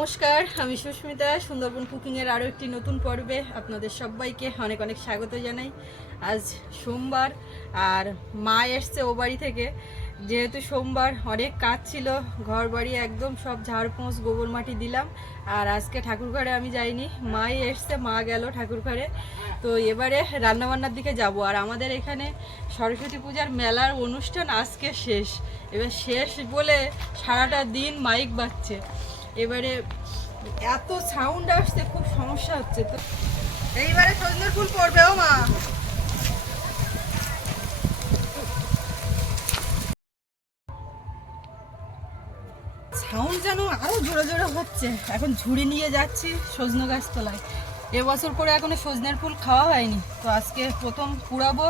নমস্কার, আমি সুস্মিতা, সুন্দরবন কুকিংয়ের আরও একটি নতুন পর্বে আপনাদের সবাইকে অনেক অনেক স্বাগত জানাই। আজ সোমবার, আর মা এসছে ও বাড়ি থেকে। যেহেতু সোমবার অনেক কাজ ছিল, ঘর বাড়ি একদম সব ঝাড় পোঁছ গোবর মাটি দিলাম, আর আজকে ঠাকুর ঘরে আমি যাইনি। মাই এসছে, মা গেল ঠাকুর ঘরে। তো এবারে রান্নাবান্নার দিকে যাব, আর আমাদের এখানে সরস্বতী পূজার মেলার অনুষ্ঠান আজকে শেষ। এবার শেষ বলে সারাটা দিন মাইক বাজছে। এবারে এত সাউন্ড আসছে, খুব সমস্যা হচ্ছে তো। এইবারে সজনের ফুল পড়বে, ও মা। সাউন্ড যেন আরও জোরে জোরে হচ্ছে। এখন ঝুড়ি নিয়ে যাচ্ছি সজনে গাছ তলায়। এবছর করে এখনও সজনের ফুল খাওয়া হয়নি। তো আজকে প্রথম কুড়াবো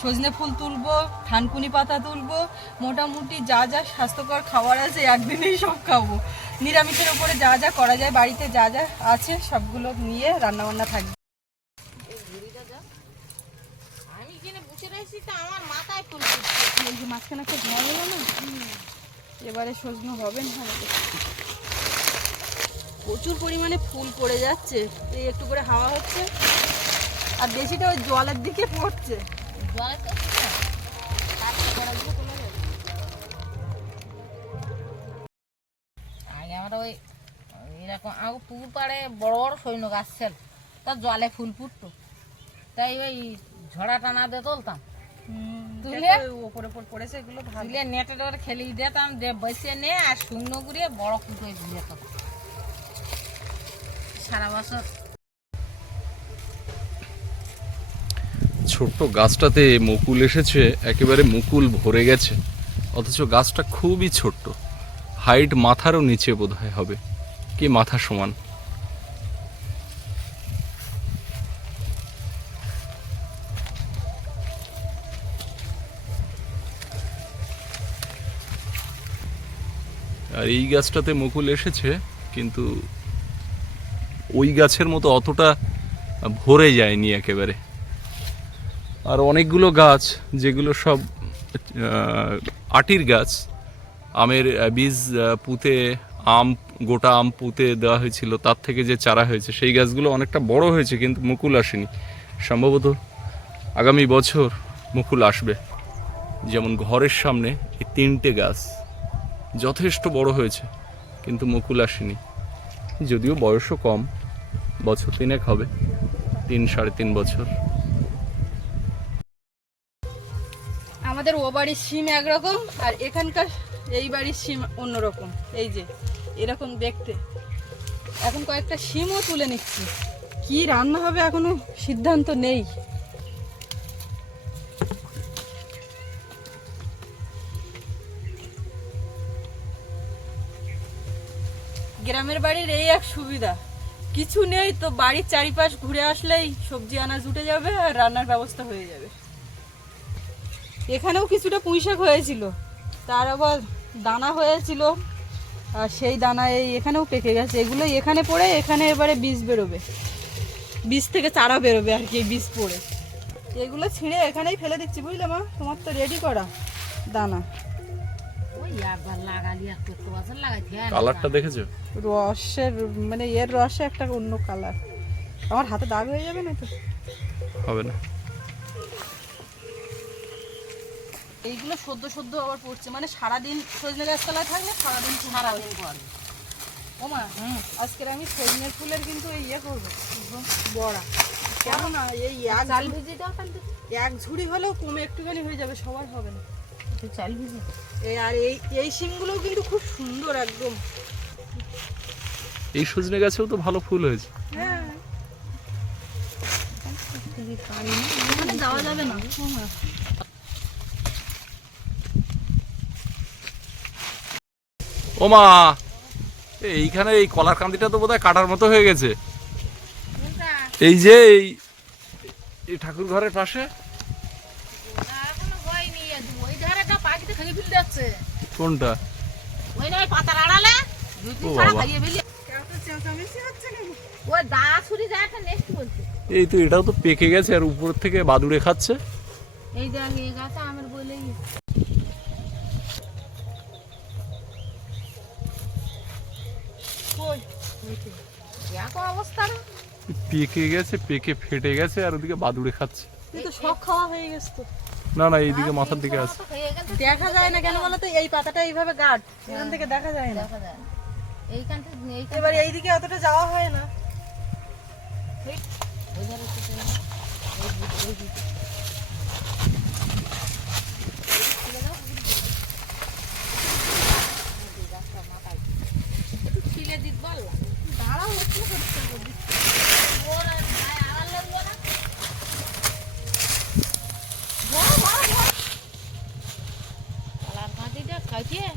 সজনে ফুল তুলবো থানকুনি পাতা তুলবো, মোটামুটি যা যা স্বাস্থ্যকর খাবার আছে একদিনেই সব খাব। নিরামিষের ওপরে যা যা করা যায় বাড়িতে যা যা আছে সবগুলো নিয়ে রান্নাবান্না থাকবে। মাঝখানে একটা হলো না? এবারে সজনে হবে না প্রচুর পরিমাণে ফুল পড়ে যাচ্ছে। এই একটু করে হাওয়া হচ্ছে। আর বেশিটা ওই জলের দিকে পড়ছে। জলে এরকম আগে পুকুর পাড়ে বড় বড় সৈন্য গাছ ছিল। তার জলে ফুল ফুটতো। তাই ওই ঝড়া টানা দিয়ে তুলতাম। তুলে? তুলে ওপরে ওপর পড়েছে এগুলো তুলে নেটে টেটে খেলি দিতাম দিয়ে বসে নিয়ে আর শূন্য করে বড় দিয়ে সারা বছর। ছোট্ট গাছটাতে মুকুল এসেছে একেবারে মুকুল ভরে গেছে। অথচ গাছটা খুবই ছোট্ট। হাইট মাথারও নিচে বোধহয় হবে। কি মাথা সমান? আর এই গাছটাতে মুকুল এসেছে, কিন্তু ওই গাছের মতো অতটা ভরে যায়নি একেবারে। আর অনেকগুলো গাছ, যেগুলো সব আটির গাছ, আমের বীজ, পুঁতে, আম গোটা আম পুঁতে দেওয়া হয়েছিল, তার থেকে যে চারা হয়েছে, সেই গাছগুলো অনেকটা বড় হয়েছে কিন্তু মুকুল আসেনি। সম্ভবত আগামী বছর মুকুল আসবে। যেমন ঘরের সামনে এই তিনটে গাছ যথেষ্ট বড় হয়েছে, কিন্তু মুকুল আসেনি। যদিও বয়সও কম, বছর তিনেক হবে, তিন, সাড়ে তিন বছর। আমাদের ও বাড়ির সিম একরকম আর এখানকার এই বাড়ির সিম অন্যরকম, এই যে। এরকম দেখতে। এখন কয়েকটা সিমও তুলে নিচ্ছি। কি রান্না হবে এখনও সিদ্ধান্ত নেই। গ্রামের বাড়ির এই এক সুবিধা। কিছু নেই তো বাড়ির চারিপাশ ঘুরে আসলেই সবজি আনাজ উঠে যাবে আর রান্নার ব্যবস্থা হয়ে যাবে। এখানেও কিছুটা পুঁইশাক হয়েছিল। তার আবার দানা হয়েছিল। আর সেই দানা এই এখানেও পেকে গেছে। এগুলো এখানে পড়ে এখানে এবারে বীজ বেরোবে। বীজ থেকে চারা বেরোবে আর কি বীজ পড়ে। এগুলো ছিঁড়ে এখানেই ফেলে দিচ্ছি বুঝলে মা? তোমার তো রেডি করা দানা। কালারটা দেখেছ? রসের মানে এর রসে একটা অন্য কালার। আমার হাতে দাগ হয়ে যাবে না তো? হবে না। এইগুলো সদ্য সদ্য আবার পড়ছে। মানে সারাদিন সজনে গাছ তলায় থাকলে সারাদিন সারাদিন পর ও মা আজকের আমি সজনে ফুলের কিন্তু এই ইয়ে করব একদম বড়া। কেন না এই এক চাল ভিজিয়ে দাও তাহলে। এক ঝুড়ি হলেও কমে একটুখানি হয়ে যাবে সবার হবে না। চাল ভিজিয়ে এই আর এই এই সিমগুলোও কিন্তু খুব সুন্দর একদম। এই সজনে গাছেও তো ভালো ফুল হয়েছে। হ্যাঁ। যাওয়া যাবে না। ও মা। এইখানে এই কলার কান্দিটা তো বোধহয় কাটার মতো হয়ে গেছে এই যে এই ঠাকুর ঘরের পাশে। কোনটা এই তো এটাও তো পেকে গেছে আর উপর থেকে বাদুড়ে খাচ্ছে এই দেখ, এই আমের বলেই কই অবস্থা পেকে গেছে পেকে ফেটে গেছে আর ওদিকে বাদুড়ে খাচ্ছে। কিন্তু সব খাওয়া হয়ে গেছে তো। না না এইদিকে মাথার দিকে আছে। তো দেখা যায় না কেন বলো তো এই পাতাটা এইভাবে গাঢ় এখান থেকে দেখা যায় না। দেখা যায় না। এইখান থেকে এবার এইদিকে অতটা যাওয়া হয় না ওই ধারে একটু চলে যাও। ওই দিকে, ওই দিকে। চলে যাও, ওই দিকে। ওই দিকে, গাছটা মাথায়। একটু ছিলে দিত বল না। দাঁড়াও, একটু পরিষ্কার করে দিচ্ছি। ওর আর গায়ে আড়াল লাগল না? বড়, বড়, বড়। কলার কাঁচিটা কাটিয়ে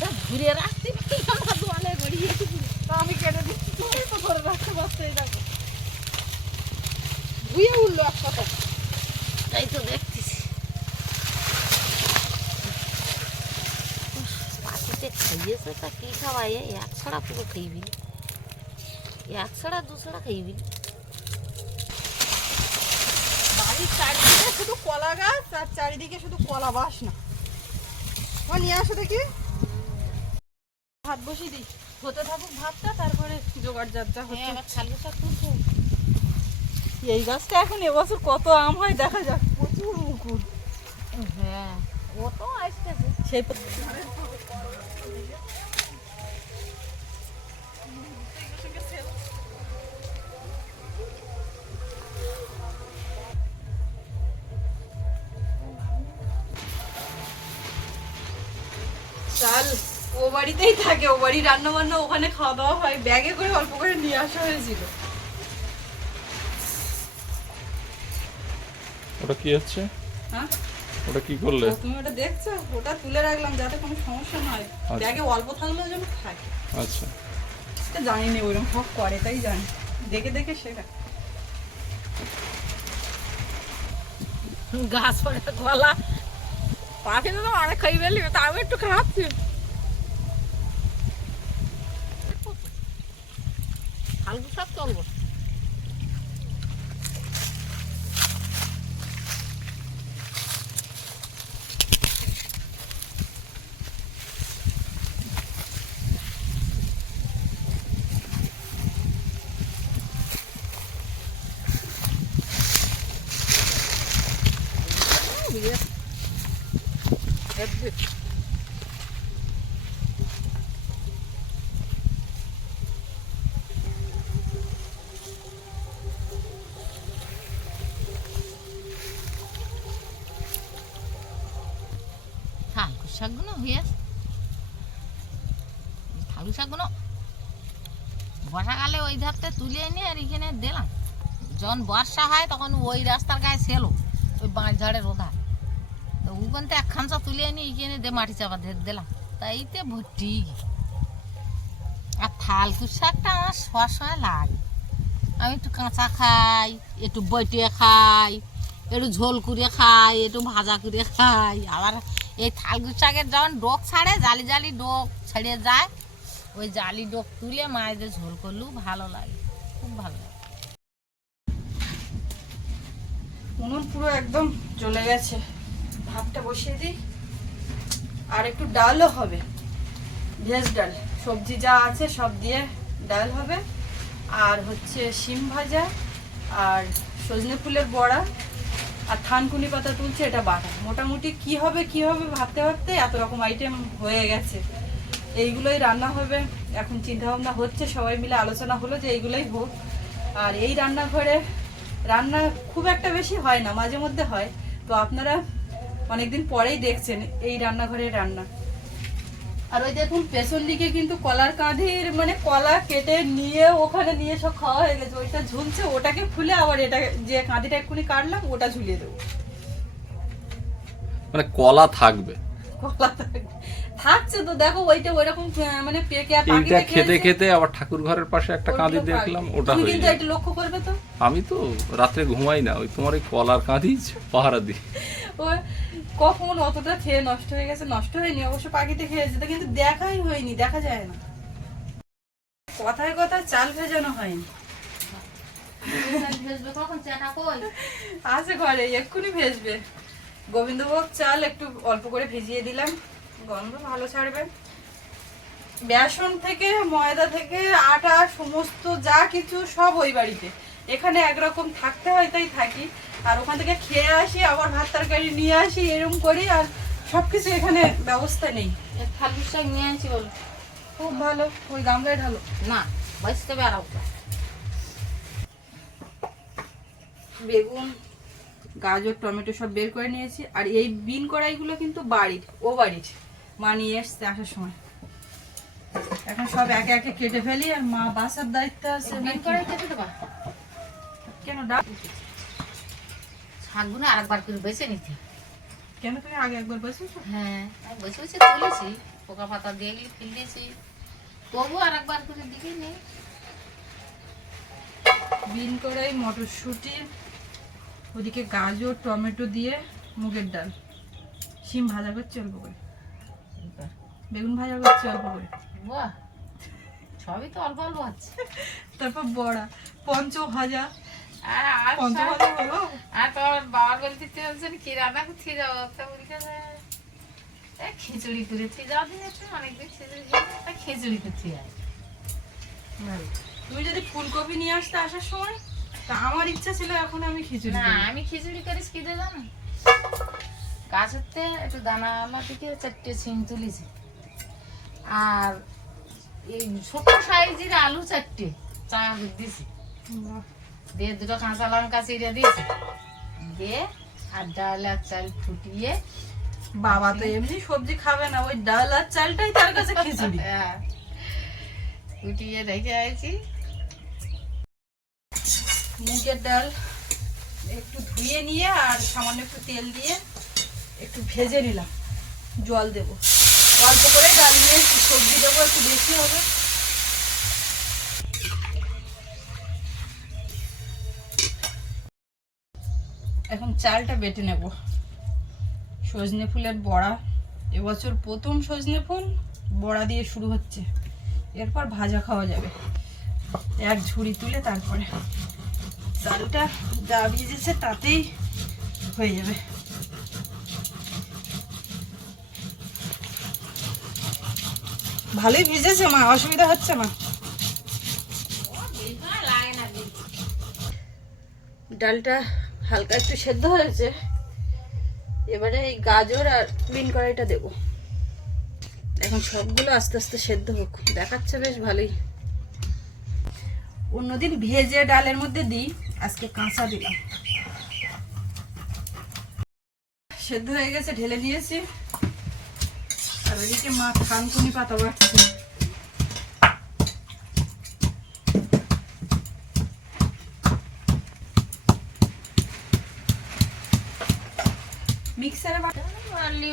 তা ঘুরে রাখতে পারি আমার দোয়ালে গড়িয়ে তো আমি কেটে দিচ্ছি তুমি তো ধরে রাখতে পারছ এই দেখো ধুয়ে উঠল এক কথা তাই তো দেখতেছি পাখিতে খাইয়েছে তা কি খাওয়াই এক ছড়া পুরো খাইবি। এক ছড়া দু ছড়া খাইবি। বাড়ির চারিদিকে শুধু কলা গাছ আর চারিদিকে শুধু কলা বাস না। আমার নিয়ে আসো দেখি। ভাত বসিয়ে দিই। হতে থাকুক ভাতটা তারপরে জোগাড় যার যা হ্যাঁ হচ্ছে আবার ছালু শাক এই গাছটা এখন এবছর কত আম হয় দেখা যাক। প্রচুর মুকুল হ্যাঁ। ও তো আসতেছে। সেই চাল। ও বাড়িতেই থাকে ও বাড়ি রান্না বান্না ওখানে খাওয়া দাওয়া হয় ব্যাগে করে অল্প করে নিয়ে আসা হয়েছিল। ওটা কি হচ্ছে? হ্যাঁ? ওটা কি করলে? তুমি ওটা দেখছ? ওটা তুলে রাখলাম যাতে কোনো সমস্যা না হয়। ব্যাগে অল্প থাকলেও যেন খায় আচ্ছা। এটা জানি না ওরকম সব করে তাই জানি। দেখে দেখে শেখা গাছ পড়ে গলা পাখি তো অনেক খাই ফেলি তা আমি একটু খাচ্ছি। শাকগুলো হয়ে ফালতু শাকগুলো বর্ষাকালে ওই ধারতে তুলে এনে আর এখানে দিলাম যখন বর্ষা হয় তখন ওই রাস্তার গায়ে সেলো ওই বাঁশ ঝাড়ের ওধার তো ওখান থেকে একখানসা তুলে এনে এখানে দে মাটি চাপা দিয়ে দিলাম। তাইতে ভর্তি আর ফালতু শাকটা আমার সবসময় লাগে। আমি একটু কাঁচা খাই, একটু বইটে খাই, একটু ঝোল করে খাই, একটু ভাজা করে খাই। আবার এই থালগু শাকের যখন ডোক ছাড়ে, জালি জালি ডোক ছেড়ে যায়, ওই জালি ডোক তুলে মায়েদের ঝোল করলেও ভালো লাগে, খুব ভালো লাগে। উনুন পুরো একদম চলে গেছে। ভাতটা বসিয়ে দিই। আর একটু ডালও হবে। ভেজ ডাল। সবজি যা আছে সব দিয়ে ডাল হবে। আর হচ্ছে শিম ভাজা, আর সজনে ফুলের বড়া, আর থানকুনি পাতা তুলছে, এটা বাটা। মোটামুটি কি হবে কি হবে ভাবতে ভাবতে এত রকম আইটেম হয়ে গেছে। এইগুলোই রান্না হবে। এখন চিন্তা ভাবনা হচ্ছে, সবাই মিলে আলোচনা হলো যে এইগুলোই হোক। আর এই রান্নাঘরে রান্না খুব একটা বেশি হয় না, মাঝে মধ্যে হয়। তো আপনারা অনেকদিন পরেই দেখছেন এই রান্নাঘরের রান্না। আর ওই দেখুন পেছন দিকে কিন্তু কলার কাঁধির মানে কলা কেটে নিয়ে ওখানে নিয়ে সব খাওয়া হয়ে গেছে। ওইটা ঝুলছে ওটাকে খুলে আবার এটা যে কাঁধিটা এক্ষুনি কাটলাম ওটা ঝুলিয়ে দেবো। মানে কলা থাকবে। কলা থাক- থাকছে তো দেখো ওইটা ওইরকম মানে পেকে আর পাকিতে খেতে খেতে আবার ঠাকুর ঘরের পাশে একটা কাঁদি দেখলাম ওটা তুমি হয়ে কিন্তু একটু লক্ষ্য করবে তো। আমি তো রাত্রে ঘুমাই না ওই তোমার এই কলার কাঁদি পাহারা দিই। কখন অতটা খেয়ে নষ্ট হয়ে গেছে, নষ্ট হয়নি, অবশ্য পাখিতে খেয়েছে, তো কিন্তু দেখাই হয়নি, দেখা যায় না। কথায় কথায় চাল ভেজানো হয়নি। আছে ঘরে, এক্ষুনি ভেজবে। গোবিন্দভোগ চাল একটু অল্প করে ভিজিয়ে দিলাম, গন্ধ ভালো ছাড়বে। বেসন থেকে, ময়দা থেকে, আটা, সমস্ত যা কিছু সব ওই বাড়িতে। এখানে একরকম থাকতে হয়, তাই থাকি। আর ওখান থেকে খেয়ে আসি আবার ভাত তরকারি নিয়ে আসি এরকম করি আর সবকিছু এখানে ব্যবস্থা নেই। খালুর শাক নিয়ে আনছি বলো। খুব ভালো ওই গামলায় ঢালো। না বাঁচতে বেড়াও বেগুন গাজর টমেটো সব বের করে নিয়েছি আর এই বিন কড়াইগুলো কিন্তু বাড়ির ও বাড়ির মা নিয়ে এসছে আসার সময়। এখন সব একে একে কেটে ফেলি আর মা বাসার দায়িত্ব আছে বিন করে কেটে দেবা? কেন ডাক? শাকগুলো আরেকবার করে বেছে নিতে। কেন তুমি আগে একবার বসেছো হ্যাঁ আমি বসে বসে তুলেছি পোকা পাতা দিয়ে গেলে ফেল তবু আর একবার করে দিকে নেই বিন কড়াই মটরশুঁটি ওদিকে গাজর টমেটো দিয়ে মুগের ডাল। শিম ভাজা করছি অল্প করে। বেগুন ভাজা করছি অল্প করে। বাহ সবই তো অল্প অল্প হচ্ছে তারপর বড়া পঞ্চ ভাজা আর আর পঞ্চ সব- ভাজা হলো আর তোমার বাবার বলতে চলছেন কি রান্না করছি যাও তা বলছে খিচুড়ি করেছি যাও দিন অনেকদিন খিচুড়ি খিচুড়ি করছি আর তুমি যদি ফুলকপি নিয়ে আসতে আসার সময় তা আমার ইচ্ছা ছিল এখন আমি খিচুড়ি না আমি খিচুড়ি করিস কি দিয়ে জানো? গাছেতে একটু দানা আলা থেকে চারটে সিম তুলেছি। আর এই ছোট সাইজের আলু চারটে চা দিছি। দিয়ে দুটো কাঁচা লঙ্কা চিড়ে দিয়েছি। দিয়ে আর ডাল আর চাল ফুটিয়ে বাবা তো এমনি সবজি খাবে না ওই ডাল আর চালটাই তার কাছে খিচুড়ি। হ্যাঁ, ফুটিয়ে রেখে আছি মুগের ডাল একটু ধুয়ে নিয়ে আর সামান্য একটু তেল দিয়ে একটু ভেজে নিলাম। জল দেব। অল্প করে ডাল নিয়ে সবজি দেবো একটু বেশি হবে। এখন চালটা বেটে নেব। সজনে ফুলের বড়া এবছর প্রথম সজনে ফুল বড়া দিয়ে শুরু হচ্ছে। এরপর ভাজা খাওয়া যাবে। এক ঝুড়ি তুলে তারপরে চালটা যা ভিজেছে তাতেই হয়ে যাবে। ভালোই ভিজেছে মা অসুবিধা হচ্ছে মা না ডালটা হালকা একটু সেদ্ধ হয়েছে, এবারে এই গাজর আর বিন কড়াইটা দেবো। এখন সবগুলো আস্তে আস্তে সেদ্ধ হোক, দেখাচ্ছে বেশ ভালোই। অন্যদিন ভেজে ডালের মধ্যে দিই, আজকে কাঁচা দিলাম। সেদ্ধ হয়ে গেছে, ঢেলে নিয়েছি। আর ওইদিকে মা থানকুনি পাতা বাটছে। মিক্সারে বাটা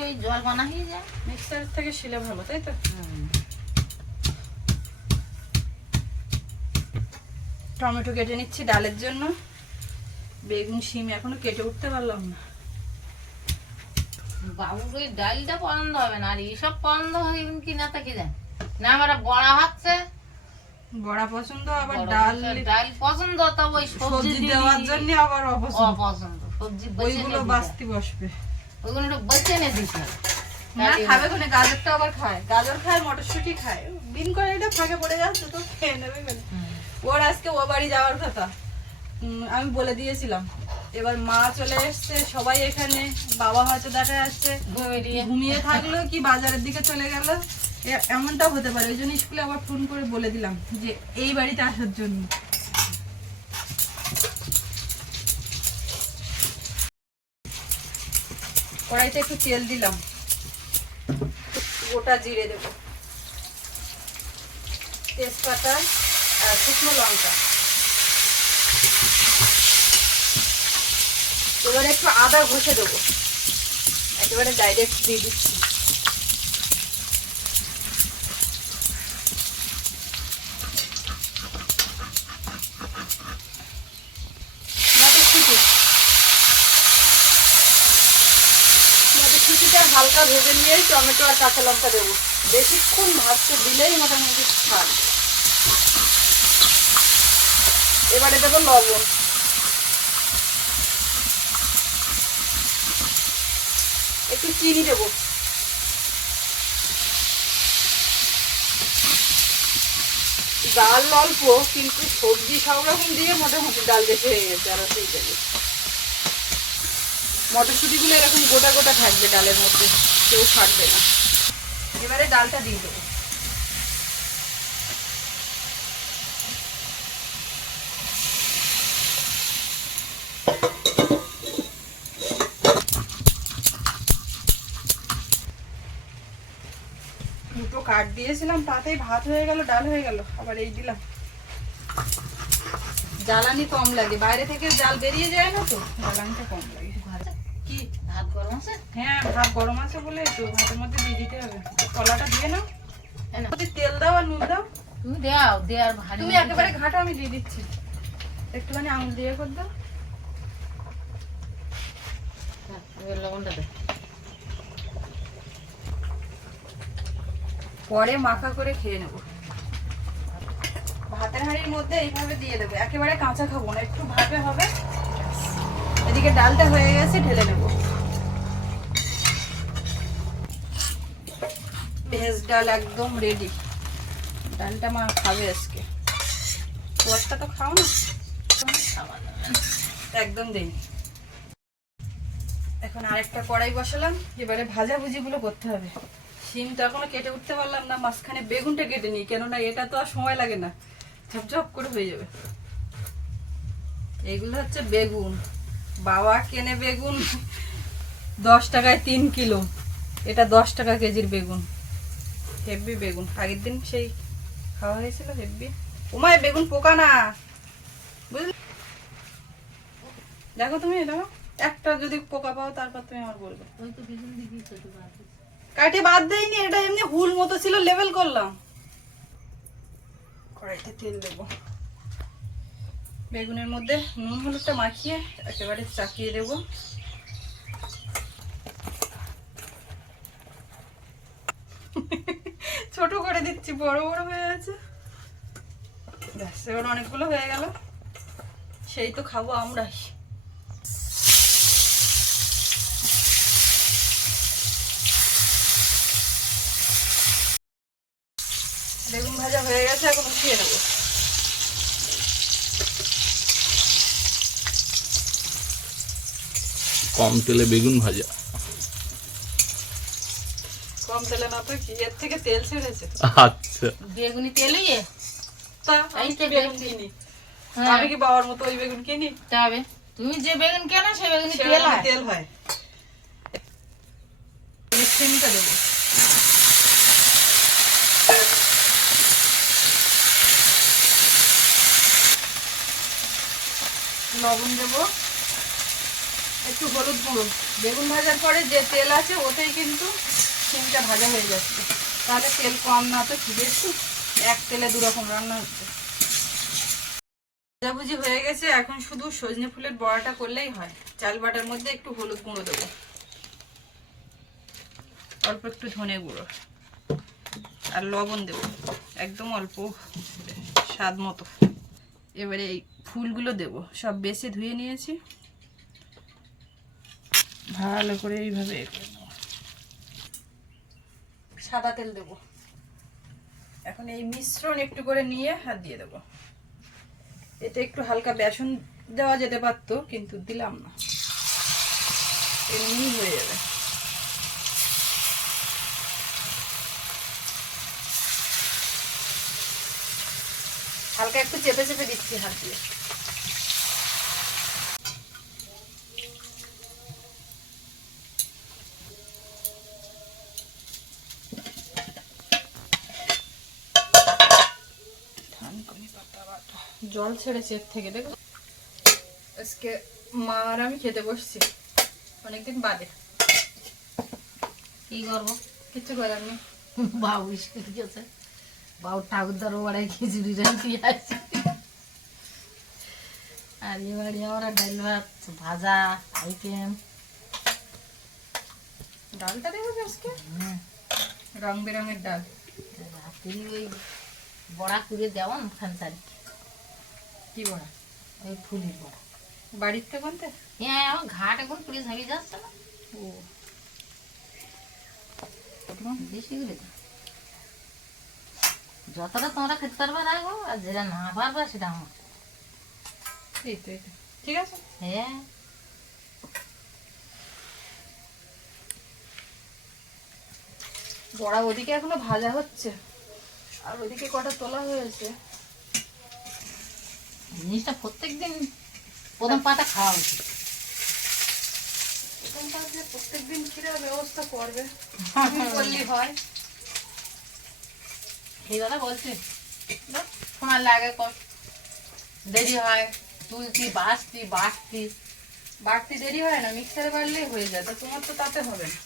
ওই জল বানা হয়ে যায় মিক্সার থেকে শিলে ভালো তাই তো? টমেটো কেটে নিচ্ছি ডালের জন্য। বেগুন শিম এখনও কেটে উঠতে পারলাম না। বাবুর ওই ডালটা পছন্দ হবে না আর এইসব পছন্দ হয় কি না তা কি জানি। না আমরা বড়া হচ্ছে। বড়া পছন্দ আবার ডাল ডাল পছন্দ তা ওই সবজি দেওয়ার জন্য আবার অপছন্দ। অপছন্দ সবজি ওইগুলো নে বাঁচতে বসবে। দিতে। একটু বেছে নে। দিতে না খাবে কোনে? গাজরটা আবার খায়। গাজর খায় মটরশুঁটি খায়। বিন করে এটা ফাঁকে পড়ে যাচ্ছে তো খেয়ে নেবে ওর আজকে ও বাড়ি যাওয়ার কথা। আমি বলে দিয়েছিলাম। এবার মা চলে এসছে সবাই এখানে বাবা হয়তো দেখা যাচ্ছে। ঘুমিয়ে থাকল কি বাজারের দিকে চলে গেল? এ- এমনটা হতে পারে। ওই জন্য স্কুলে আবার ফোন করে বলে দিলাম যে এই বাড়িতে আসার জন্য। কড়াইতে একটু তেল দিলাম। গোটা জিরে দেব। তেজপাতা আর শুকনো লঙ্কা। এবারে একটু আদা ঘষে দেবো। একেবারে ডাইরেক্ট দিয়ে দিচ্ছি মটরশুঁটি মটরশুঁটিটা হালকা ভেজে নিয়েই টমেটো আর কাঁচা লঙ্কা দেবো। বেশিক্ষণ ভাজতে দিলেই মোটামুটি স্বাদ। এবারে দেবো লবণ। একটু চিনি দেবো। ডাল অল্প, কিন্তু সবজি সব রকম দিয়ে মোটামুটি ডাল বেশি হয়ে গেছে, আর সেই মটরশুঁটিগুলো এরকম গোটা গোটা থাকবে ডালের মধ্যে, কেউ ফাটবে না। এবারে ডালটা দিয়ে দেবো। দুটো কাঠ দিয়েছিলাম, তাতেই ভাত হয়ে গেল, ডাল হয়ে গেল, আবার এই দিলাম। জ্বালানি কম লাগে, বাইরে থেকে জাল বেরিয়ে যায় না তো? জ্বালানিটা কম লাগে। হ্যাঁ ভাত গরম আছে বলে তো ভাতের মধ্যে দিয়ে দিতে হবে। কলাটা দিয়ে নাও। এই তেল দাও আর নুন দাও। তুমি দাও দেওয়ার ভারী তুমি একেবারে ঘাটা আমি দিয়ে দিচ্ছি। একটুখানি আঙুল দিয়ে করে দাও। হ্যাঁ, লবণটা দে। পরে মাখা করে খেয়ে নেব। ভাতের হাঁড়ির মধ্যে এইভাবে দিয়ে দেবো। একেবারে কাঁচা খাব না একটু ভাপে হবে। এদিকে ডালটা হয়ে গেছে ঢেলে নেব। ভেজ ডাল একদম রেডি ডালটা মা খাবে আজকে। কুয়াশটা তো খাও না। একদম দেই। এখন আরেকটা কড়াই বসালাম। এবারে ভাজা ভুজিগুলো করতে হবে। শিম তো এখনও কেটে উঠতে পারলাম না, মাঝখানে বেগুনটা কেটে নিই, কেননা এটা তো আর সময় লাগে না। ঝপঝপ করে হয়ে যাবে। এগুলো হচ্ছে বেগুন। বাবা কেনে বেগুন? দশ টাকায় তিন কিলো। এটা দশ টাকা কেজির বেগুন। হেব্বি বেগুন। আগের দিন সেই খাওয়া হয়েছিল হেব্বি। ওমায় বেগুন পোকা না। বুঝলি? দেখো তুমি দেখো একটা যদি পোকা পাও তারপর তুমি আমার বলবে। কাটি বাদ দেয়নি এটা এমনি হুল মতো ছিল লেভেল করলাম। কড়াইতে তেল দেবো। বেগুনের মধ্যে নুন হলুদটা মাখিয়ে একেবারে চাকিয়ে দেবো ছোট দিচ্ছি বড় বড় হয়ে আছে ব্যাস, এবার অনেকগুলো হয়ে গেল। সেই তো খাব আমরাই। বেগুন ভাজা হয়ে গেছে, এখন উঠিয়ে নেব। কম তেলে বেগুন ভাজা। কম তেলে না তো কি এর থেকে তেল ছেড়েছে আচ্ছা। বেগুনি তেলে ইয়ে তা আমি তো বেগুন কিনি। হ্যাঁ। আমি কি বাবার মতো ওই বেগুন কিনি? তবে তুমি যে বেগুন কেনো সে বেগুনি তেল হয়। তেল হয়। সিমটা দেবো। লবণ দেবো। একটু হলুদ গুঁড়ো। বেগুন ভাজার পরে যে তেল আছে ওতেই কিন্তু সিমটা ভাজা হয়ে যাচ্ছে। তাহলে তেল কম না তো কি বেশি এক তেলে দু রকম রান্না হচ্ছে। ভাজাভুজি হয়ে গেছে, এখন শুধু সজনে ফুলের বড়াটা করলেই হয়। চাল বাটার মধ্যে একটু হলুদ গুঁড়ো দেবো। অল্প একটু ধনে গুঁড়ো। আর লবণ দেবো। একদম অল্প স্বাদ মতো। এবারে এই ফুলগুলো দেবো। সব বেছে ধুয়ে নিয়েছি। ভালো করে এইভাবে। সাদা তেল দেবো। এখন এই মিশ্রণ একটু করে নিয়ে হাত দিয়ে দেবো। এতে একটু হালকা বেসন দেওয়া যেতে পারতো, কিন্তু দিলাম না। এমনি হয়ে যাবে। হালকা একটু চেপে চেপে দিচ্ছি হাত দিয়ে থানকুনি পাতা বাটা। জল ছেড়েছে এর থেকে দেখো। আজকে মা আর আমি খেতে বসছি অনেকদিন বাদে। কি করব? কিছু করার নেই। বাবু স্কুল গেছে বাবু ঠাকুরদার বাড়াই খিচুড়ি রাখি আছে আর এ বাড়ি আমরা ডাল ভাত ভাজা আইটেম। ডালটা দেখো আজকে? রং বেরঙের ডাল। রাত্রি ওই বড়া করে দেওয়া মুখান শাড়ি কি বড়া ওই ফুলির বড়া বাড়িতে কোনতে হ্যাঁ আমার ঘাট এখন পুলিশ হারিয়ে যাচ্ছে না। ও। বেশি করে যতটা তোমরা খেতে পারবে না গো আর যেটা না পারবে সেটা আমার। এই তো। ঠিক আছে? হ্যাঁ। বড়া ওদিকে এখনও ভাজা হচ্ছে। আর ওদিকে কটা তোলা হয়েছে। জিনিসটা প্রত্যেকদিন প্রথম পাতা খাওয়া উচিত। প্রথম ব্যবস্থা করবে। তুমি করলেই হয়। এই কথা বলছি। সময় লাগে দেরি হয় তুলতি বাসতি বাটতি বাড়তি দেরি হয় না মিক্সারে বাড়লেই হয়ে যায়। তা তোমার তো তাতে হবে না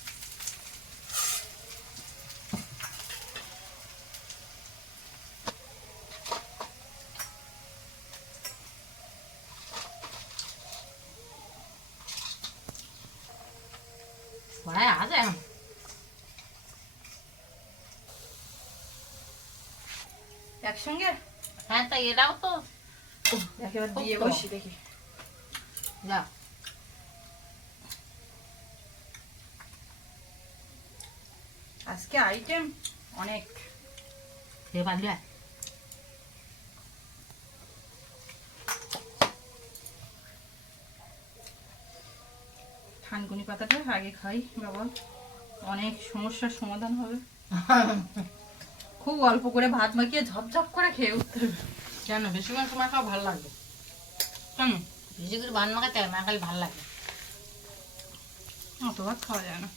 পড়ায় আছে এখন একসঙ্গে হ্যাঁ তা। এটাও তো একেবারে দিয়ে বসি দেখি। যা। আজকে আইটেম অনেক। থানকুনি পাতাটা আগে খাই বাবা। অনেক সমস্যার সমাধান হবে। খুব অল্প করে ভাত মাখিয়ে ঝপঝপ করে খেয়ে উঠতে হবে। কেন? বেশিক্ষণ সময় খাওয়া ভালো লাগবে কেন? বেশি করে বান মাখাতে হয় মাখালে ভালো লাগে। অত ভাত খাওয়া যায় না।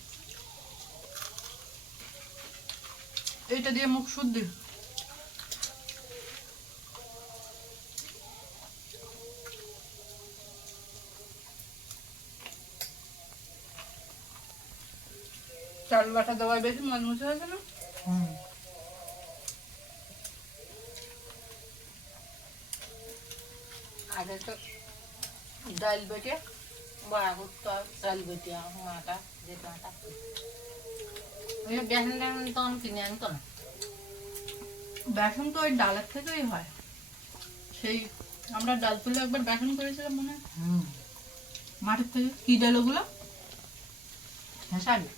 এইটা দিয়ে মুখ শুদ্ধি। চাল বাটা দেওয়ায় বেশি মজমুচে হয়েছে না? হুম। আগে তো ডাল বেটে বড়া করতো চাল বেটে মাটা যেটা বেসন টেসন তখন কিনে আনতো না? বেসন তো ওই ডালের থেকেই হয়। সেই আমরা ডাল তুলে একবার বেসন করেছিলাম মনে হয়। মাঠের থেকে। কি ডাল ওগুলো? হেসাবি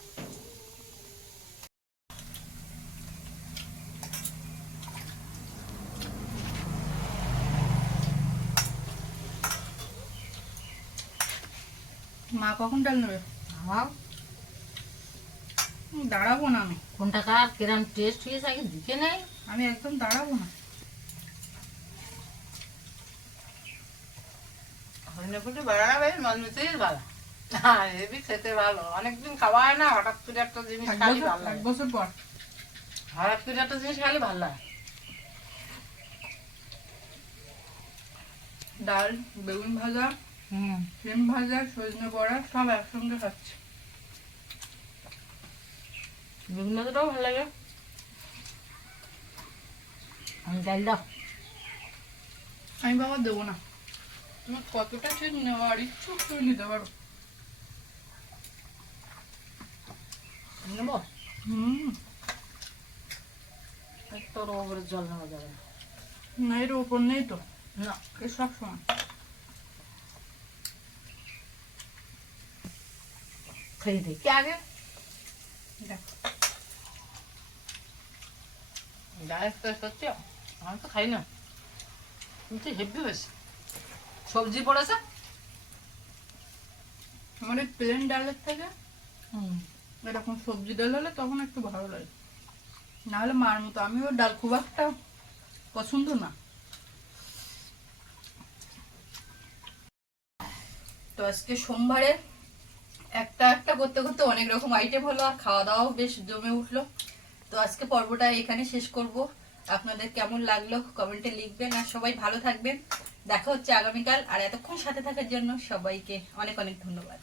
মা কখন ডাল নেবে? আমার দাঁড়াবো না আমি। কোনটা কার কিরম টেস্ট হয়েছে আগে দিকে নেই। আমি একদম দাঁড়াবো না। বেশ হ্যাঁ হেবি খেতে ভালো। অনেকদিন খাওয়া হয় না হঠাৎ করে একটা জিনিস খালি বছর ভালো এক বছর পর। হঠাৎ করে একটা জিনিস খালি ভালো লাগে। ডাল বেগুন ভাজা হুম। সিম ভাজা সজনে বড়া সব একসঙ্গে খাচ্ছি। বেগুন ভাজাটাও ভালো লাগে। আমি ডাল দাও। আমি বাবা দেবো না। তোমার কতটা নেওয়ার ইচ্ছুক তুমি নিতে পারো। নেব? হুম। তোর ওপরে জল নেওয়া যাবে না। না এর ওপর নেই তো? না। এ সব সময় খেয়ে দেখি। আগে? দেখো। ডাইরেক্ট তো আমি তো খাই না। কিন্তু হেভি বেশি। সবজি পড়েছে? আমার প্লেন ডালের থেকে এরকম সবজি ডাল হলে তখন একটু ভালো লাগে। না হলে মার মতো। আমিও ডাল খুব একটা পছন্দ না। তো আজকে সোমবারে একটা একটা করতে করতে অনেক রকম আইটেম হলো আর খাওয়া দাওয়াও বেশ জমে উঠল। তো আজকে পর্বটা এখানে শেষ করব। আপনাদের কেমন লাগল কমেন্টে লিখবেন আর সবাই ভালো থাকবেন। দেখা হচ্ছে আগামীকাল আর এতক্ষণ সাথে থাকার জন্য সবাইকে অনেক অনেক ধন্যবাদ।